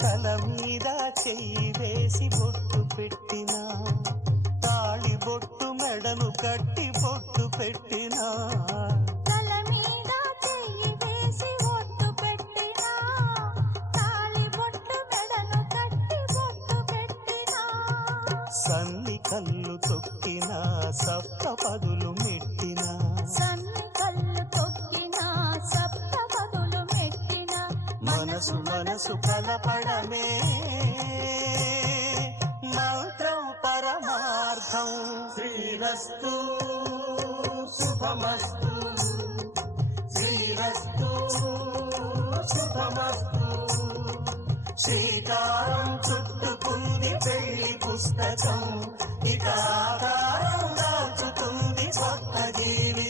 తల మీద చెయ్యి వేసి బొట్టు పెట్టినా, తాళి బొట్టు మెడను కట్టి బొట్టు పెట్టినా, తల మీద చెయ్యి వేసి బొట్టు పెట్టినా, తాళి బొట్టు మెడను కట్టి బొట్టు పెట్టినా, సన్ని కళ్ళు తొక్కినా సప్త పదులు మెట్టినా, సన్ని కళ్ళు తొక్కినా సప్త పదులు మెట్టినా, మనసు మనసు కలపడమే మంత్రం పరమార్థం. శ్రీరస్తు శుభమస్తు, శ్రీరస్తు శుభమస్తు. శ్రీకారం చుట్టుకుంది పెళ్లి పుస్తకం, ఇక ఆకారం దాచుతుంది కొత్త జీవితం.